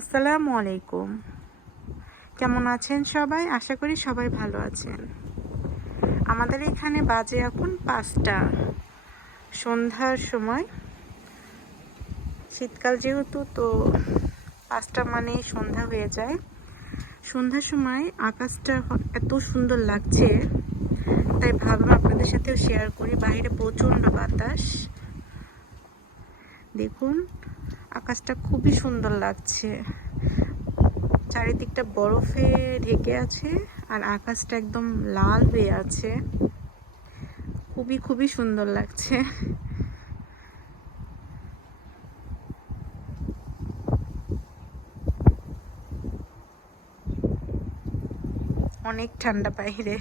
আসসালামু আলাইকুম। কেমন আছেন সবাই? আশা করি সবাই ভালো আছেন। আমাদের এখানে বাজে এখন পাঁচটা। সন্ধ্যার সময়। শীতকাল যেহেতু, তো পাঁচটা মানেই সন্ধ্যা হয়ে যায়। সন্ধ্যার সময় আকাশটা এত সুন্দর লাগছে। তাই ভাবলাম আপনাদের সাথেও শেয়ার করি। বাইরে প্রচণ্ড বাতাস। দেখুন, আকাশটা খুবই সুন্দর লাগছে। চারিদিকটা বরফে ঢেকে আছে আর আকাশটা একদম লাল হয়ে আছে। খুবই খুবই সুন্দর লাগছে। অনেক ঠান্ডা বাইরে।